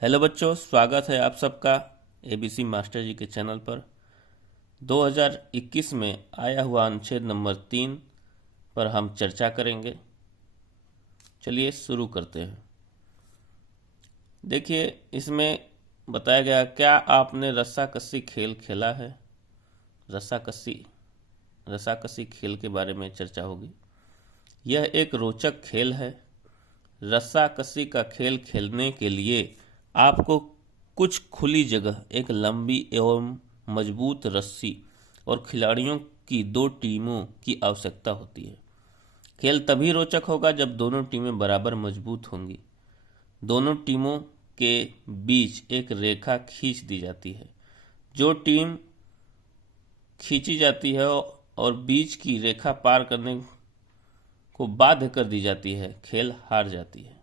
Hello बच्चों, स्वागत है आप सबका एबीसी मास्टर जी के चैनल पर। 2021 में आया हुआ अनुच्छेद नंबर 3 पर हम चर्चा करेंगे। चलिए शुरू करते हैं। देखिए, इसमें बताया गया, क्या आपने रस्साकसी खेल खेला है। रस्साकसी रस्साकसी खेल के बारे में चर्चा होगी। यह एक रोचक खेल है। रस्साकसी का खेल खेलने के लिए आपको कुछ खुली जगह, एक लंबी एवं मजबूत रस्सी और खिलाड़ियों की 2 टीमों की आवश्यकता होती है। खेल तभी रोचक होगा जब दोनों टीमें बराबर मजबूत होंगी। दोनों टीमों के बीच एक रेखा खींच दी जाती है। जो टीम खींची जाती है और बीच की रेखा पार करने को बाध्य कर दी जाती है, खेल हार जाती है।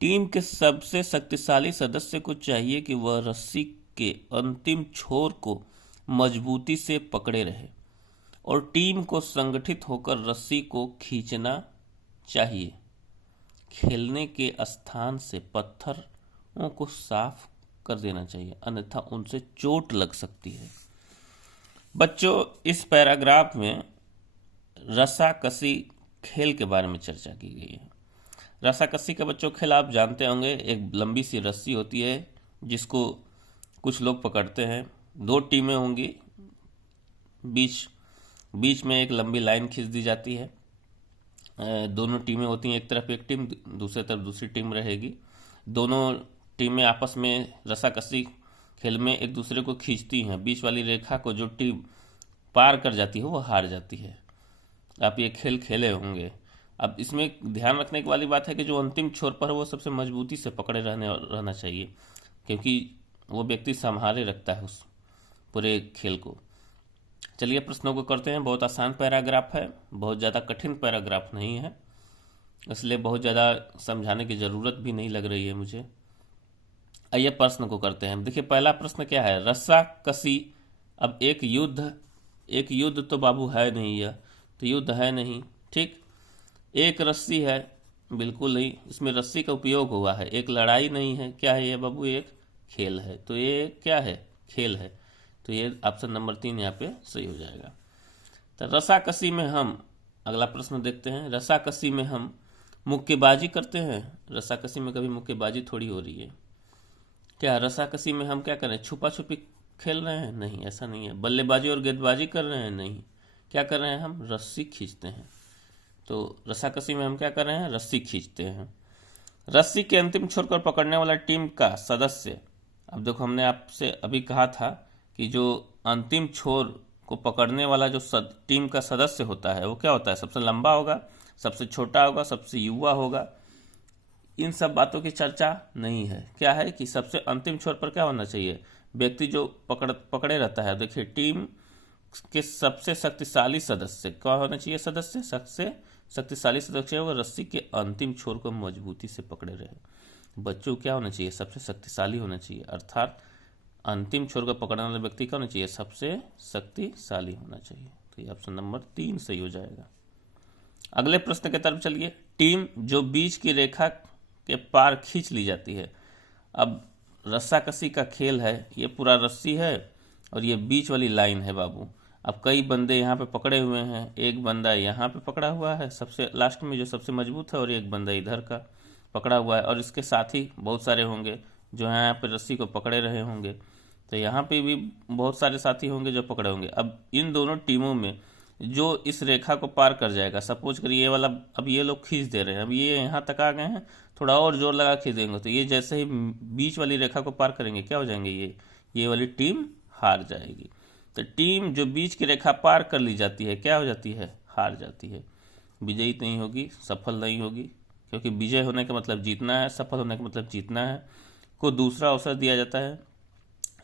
टीम के सबसे शक्तिशाली सदस्य को चाहिए कि वह रस्सी के अंतिम छोर को मजबूती से पकड़े रहे और टीम को संगठित होकर रस्सी को खींचना चाहिए। खेलने के स्थान से पत्थरों को साफ कर देना चाहिए, अन्यथा उनसे चोट लग सकती है। बच्चों, इस पैराग्राफ में रस्साकसी खेल के बारे में चर्चा की गई है। रस्साकसी का बच्चों खेल आप जानते होंगे। एक लंबी सी रस्सी होती है जिसको कुछ लोग पकड़ते हैं। 2 टीमें होंगी, बीच में एक लंबी लाइन खींच दी जाती है। दोनों टीमें होती हैं, एक तरफ एक टीम, दूसरी तरफ दूसरी टीम रहेगी। दोनों टीमें आपस में रस्साकसी खेल में एक दूसरे को खींचती हैं। बीच वाली रेखा को जो टीम पार कर जाती है वो हार जाती है। आप ये खेल खेले होंगे। अब इसमें ध्यान रखने की वाली बात है कि जो अंतिम छोर पर है वो सबसे मजबूती से पकड़े रहना चाहिए, क्योंकि वो व्यक्ति संभाले रखता है उस पूरे खेल को। चलिए प्रश्नों को करते हैं। बहुत आसान पैराग्राफ है, बहुत ज़्यादा कठिन पैराग्राफ नहीं है, इसलिए बहुत ज़्यादा समझाने की ज़रूरत भी नहीं लग रही है मुझे। आइए प्रश्न को करते हैं। देखिए, पहला प्रश्न क्या है, रस्साकसी। अब एक युद्ध तो बाबू है नहीं, यह तो युद्ध है नहीं, ठीक। एक रस्सी है, बिल्कुल नहीं, इसमें रस्सी का उपयोग हुआ है। एक लड़ाई नहीं है, क्या है ये बाबू, एक खेल है। तो ये क्या है, खेल है। तो ये ऑप्शन नंबर 3 यहाँ पे सही हो जाएगा। तो रस्साकसी में हम, अगला प्रश्न देखते हैं। रस्साकसी में हम मुक्केबाजी करते हैं। रस्साकसी में कभी मुक्केबाजी थोड़ी हो रही है। क्या रस्साकसी में हम क्या कर रहे हैं, छुपा छुपी खेल रहे हैं? नहीं, ऐसा नहीं है। बल्लेबाजी और गेंदबाजी कर रहे हैं? नहीं। क्या कर रहे हैं हम, रस्सी खींचते हैं। तो रस्साकसी में हम क्या कर रहे हैं, रस्सी खींचते हैं। रस्सी के अंतिम छोर पर पकड़ने वाला टीम का सदस्य। अब देखो, हमने आपसे अभी कहा था कि जो अंतिम छोर को पकड़ने वाला जो टीम का सदस्य होता है वो क्या होता है, सबसे लंबा होगा, सबसे छोटा होगा, सबसे युवा होगा। इन सब बातों की चर्चा नहीं है। क्या है कि सबसे अंतिम छोर पर क्या होना चाहिए, व्यक्ति जो पकड़े रहता है। देखिए, टीम के सबसे शक्तिशाली सदस्य क्या होना चाहिए, सदस्य सबसे शक्तिशाली सदस्य है वो रस्सी के अंतिम छोर को मजबूती से पकड़े रहे। बच्चों, क्या होना चाहिए, सबसे शक्तिशाली होना चाहिए, अर्थात अंतिम छोर को पकड़ने वाला व्यक्ति क्या होना चाहिए, सबसे शक्तिशाली होना चाहिए। तो ये ऑप्शन नंबर 3 सही हो जाएगा। अगले प्रश्न की तरफ चलिए। टीम जो बीच की रेखा के पार खींच ली जाती है। अब रस्साकसी का खेल है, ये पूरा रस्सी है और ये बीच वाली लाइन है बाबू। अब कई बंदे यहाँ पे पकड़े हुए हैं, एक बंदा यहाँ पे पकड़ा हुआ है सबसे लास्ट में जो सबसे मजबूत है, और एक बंदा इधर का पकड़ा हुआ है, और इसके साथी बहुत सारे होंगे जो यहाँ पे रस्सी को पकड़े रहे होंगे। तो यहाँ पे भी बहुत सारे साथी होंगे जो पकड़े होंगे। अब इन दोनों टीमों में जो इस रेखा को पार कर जाएगा, सपोज करिए ये वाला, अब ये लोग खींच दे रहे हैं, अब ये यहाँ तक आ गए हैं, थोड़ा और जोर लगा खींच देंगे तो ये जैसे ही बीच वाली रेखा को पार करेंगे क्या हो जाएंगे, ये वाली टीम हार जाएगी। तो टीम जो बीच की रेखा पार कर ली जाती है क्या हो जाती है, हार जाती है, विजयी नहीं होगी, सफल नहीं होगी। क्योंकि विजय होने का मतलब जीतना है, सफल होने का मतलब जीतना है, को दूसरा अवसर दिया जाता है।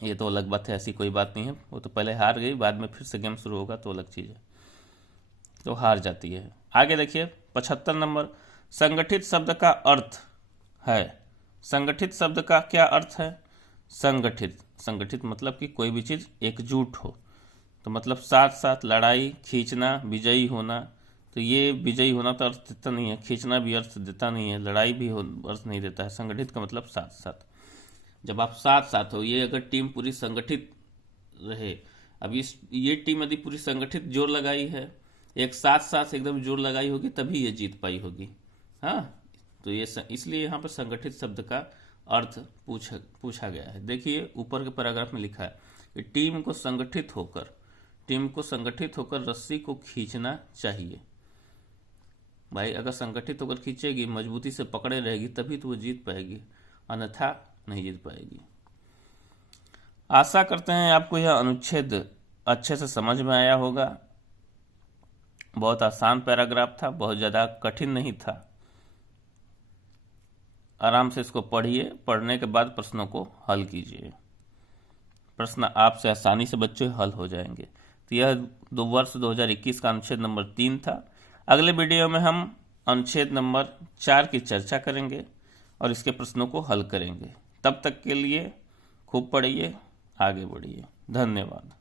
ये तो अलग बात है, ऐसी कोई बात नहीं है। वो तो पहले हार गई, बाद में फिर से गेम शुरू होगा तो अलग चीज़ है, तो हार जाती है। आगे देखिए 75 नंबर। संगठित शब्द का अर्थ है। संगठित शब्द का क्या अर्थ है, संगठित मतलब कि कोई भी चीज़ एकजुट हो। तो मतलब साथ साथ लड़ाई, खींचना, विजयी होना, तो ये विजयी होना तो अर्थ देता नहीं है, खींचना भी अर्थ देता नहीं है, लड़ाई भी अर्थ नहीं देता है। संगठित का मतलब साथ साथ। जब आप साथ साथ हो, ये अगर टीम पूरी संगठित रहे, अब ये टीम यदि पूरी संगठित जोर लगाई है, एक साथ साथ एकदम जोर लगाई होगी, तभी ये जीत पाई होगी। हाँ, तो ये इसलिए यहाँ पर संगठित शब्द का अर्थ पूछा गया है। देखिए ऊपर के पैराग्राफ में लिखा है कि टीम को संगठित होकर रस्सी को खींचना चाहिए। भाई अगर संगठित होकर खींचेगी, मजबूती से पकड़े रहेगी, तभी तो वो जीत पाएगी, अन्यथा नहीं जीत पाएगी। आशा करते हैं आपको यह अनुच्छेद अच्छे से समझ में आया होगा। बहुत आसान पैराग्राफ था, बहुत ज़्यादा कठिन नहीं था। आराम से इसको पढ़िए, पढ़ने के बाद प्रश्नों को हल कीजिए। प्रश्न आपसे आसानी से बच्चों हल हो जाएंगे। तो यह वर्ष 2021 का अनुच्छेद नंबर 3 था। अगले वीडियो में हम अनुच्छेद नंबर 4 की चर्चा करेंगे और इसके प्रश्नों को हल करेंगे। तब तक के लिए खूब पढ़िए, आगे बढ़िए। धन्यवाद।